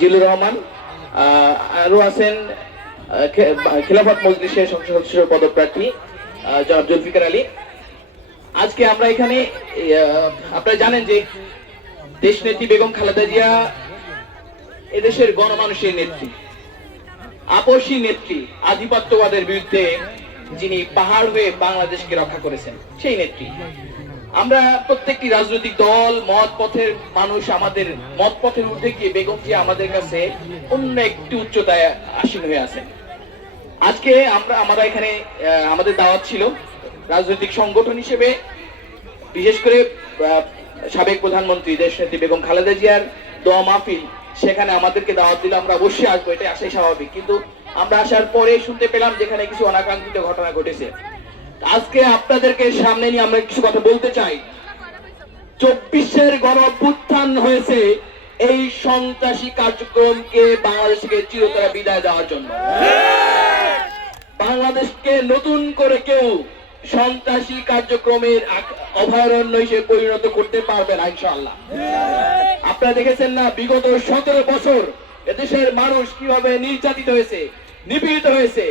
জিলুর রহমান, আরো আছেন খিলাফত মজলিসের সংসদ সদস্য পদপ্রার্থী জনাব জুলফিকার আলী। আজকে আমরা এখানে আপনারা জানেন যে দেশ নেত্রী বেগম খালেদা জিয়া এদেশের গণমানুষের নেত্রী, আপসী নেত্রী, আধিপত্যবাদের বিরুদ্ধে যিনি পাহাড় হয়ে বাংলাদেশকে রক্ষা করেছেন সেই নেত্রী। আমরা প্রত্যেকটি রাজনৈতিক দল, মত পথের মানুষ আমাদের মত পথের ঊর্ধ্বে গিয়ে বেগম জিয়া আমাদের কাছে অন্য একটি উচ্চতায় আসীন হয়ে আছেন। আজকে আমরা এখানে আমাদের দাওয়াত ছিল রাজনৈতিক সংগঠন হিসেবে, বিশেষ করে সাবেক প্রধানমন্ত্রী দেশনেত্রী বেগম খালেদা জিয়ার দোয়া মাহফিল, সেখানে আমাদেরকে দাওয়াত দিলে আমরা অবশ্যই আসবো, এটা আসাই স্বাভাবিক। কিন্তু আমরা আসার পরে শুনতে পেলাম যেখানে কিছু অনাকাঙ্ক্ষিত ঘটনা ঘটেছে। আজকে আপনাদেরকে সামনে নিয়ে আমরা কিছু কথা বলতে চাই। 24-এর গণ অভ্যুত্থান হয়েছে এই সন্ত্রাসী কার্যক্রমকে বাংলাদেশকে চিরতরে বিদায় দেওয়ার জন্য। বাংলাদেশকে নতুন করে কেউ সন্ত্রাসী কার্যক্রমের অভয়ারণ্য হিসেবে পরিণত করতে পারবে না ইনশাআল্লাহ। আপনারা দেখেছেন না বিগত 17 বছর এদেশের মানুষ কিভাবে নির্যাতিত হয়েছে, নিপীড়িত হয়েছে,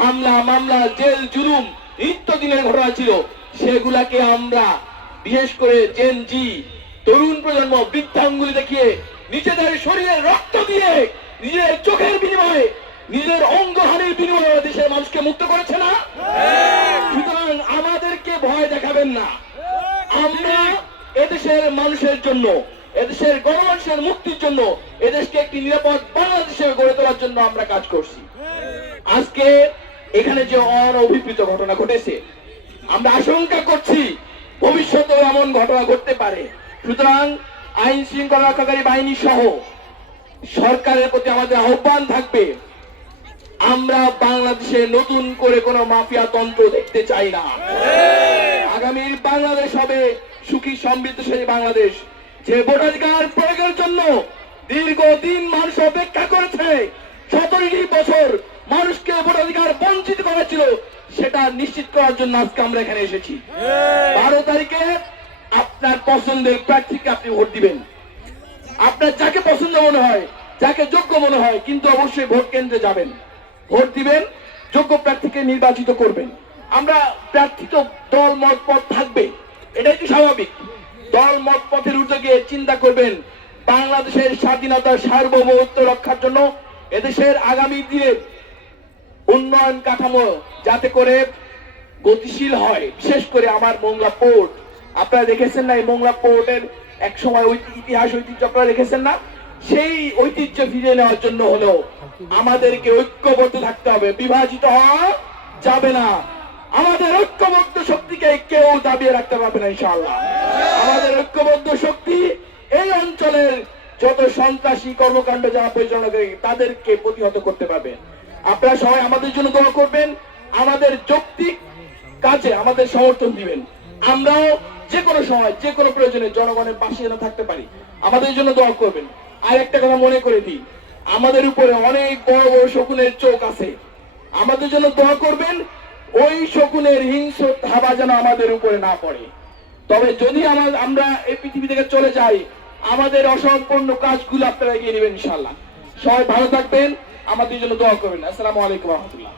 হামলা মামলা, জেল জুলুম নিত্যদিনের ঘটনা ছিল। সেগুলাকে আমরা বিশেষ করে জেন জি, তরুণ প্রজন্ম বৃদ্ধাঙ্গুলি দেখিয়ে নিজেদের শরীরের রক্ত দিয়ে, নিজের চোখের বিনিময়ে, নিজের অঙ্গহানির বিনিময়ে দেশের মানুষকে মুক্ত করেছে না? সুতরাং আমাদেরকে ভয় দেখাবেন না। আমরা এদেশের মানুষের জন্য, এদেশের গণমানুষের মুক্তির জন্য, এদেশকে একটি নিরাপদ বাংলাদেশে গড়ে তোলার জন্য আমরা কাজ করছি। আজকে এখানে যে অনভিপ্রেত ঘটনা ঘটেছে, আমরা আশঙ্কা করছি ভবিষ্যতে এমন ঘটনা ঘটতে পারে। সুতরাং আইন শৃঙ্খলা রক্ষাকারী বাহিনী সহ সরকারের প্রতি আমাদের আহ্বান থাকবে, আমরা বাংলাদেশে নতুন করে কোনো মাফিয়া তন্ত্র দেখতে চাই না। আগামীর বাংলাদেশ হবে সুখী সমৃদ্ধশালী বাংলাদেশ, যে ভোটাধিকার প্রয়োগের জন্য দীর্ঘদিন মানুষ অপেক্ষা করেছে। 17 বছর মানুষকে ভোটাধিকার বঞ্চিত করা ছিল, সেটা নিশ্চিত করার জন্য আজকে আমরা এখানে এসেছি। 12 তারিখে আপনার পছন্দের প্রার্থীকে আপনি ভোট দিবেন, আপনার যাকে পছন্দ মনে হয়, যাকে যোগ্য মনে হয়, কিন্তু অবশ্যই ভোট কেন্দ্রে যাবেন, ভোট দিবেন, যোগ্য প্রার্থীকে নির্বাচিত করবেন। আমরা প্রার্থী তো দল মত পথ থাকবে, এটাই তো স্বাভাবিক। দল মত পথের উদ্যোগে চিন্তা করবেন বাংলাদেশের স্বাধীনতা সার্বভৌমত্ব রক্ষার জন্য, এদেশের আগামী দিনের উন্নয়ন কাঠামো যাতে করে গতিশীল হয়। বিশেষ করে আমার মোংলা পোর্ট, আপনারা দেখেছেন না, এই মোংলা পোর্টের এক সময় ইতিহাস ঐতিহ্য আপনারা দেখেছেন না, সেই ঐতিহ্য ফিরে নেওয়ার জন্য হলো আমাদেরকে ঐক্যবদ্ধ থাকতে হবে, বিভাজিত হওয়া যাবে না। আমাদের ঐক্যবদ্ধ শক্তিকে কেউ দাবিয়ে রাখতে পারবে না ইনশাআল্লাহ। আমাদের ঐক্যবদ্ধ শক্তি এই অঞ্চলের যত সন্ত্রাসী কর্মকাণ্ড যারা পরিচালনা করে তাদেরকে প্রতিহত করতে পারবে। আপনারা সবাই আমাদের জন্য দোয়া করবেন, আমাদের যৌক্তিক কাজে আমাদের সমর্থন দিবেন। আমরাও যে কোনো সময় যে কোনো প্রয়োজনে জনগণের পাশে যেন থাকতে পারি, আমাদের জন্য দোয়া করবেন। আর একটা কথা মনে করে দিই, আমাদের উপরে অনেক বড় বড় শকুনের চোখ আছে, আমাদের জন্য দোয়া করবেন ওই শকুনের হিংস্র থাবা যেন আমাদের উপরে না পড়ে। তবে যদি আমরা এই পৃথিবী থেকে চলে যাই, আমাদের অসম্পূর্ণ কাজগুলো আপনারা এগিয়ে নেবেন ইনশাআল্লাহ। সবাই ভালো থাকবেন, আমাদের জন্য দোয়া করবেন। আসসালামু আলাইকুম ওয়া রাহমাতুল্লাহ।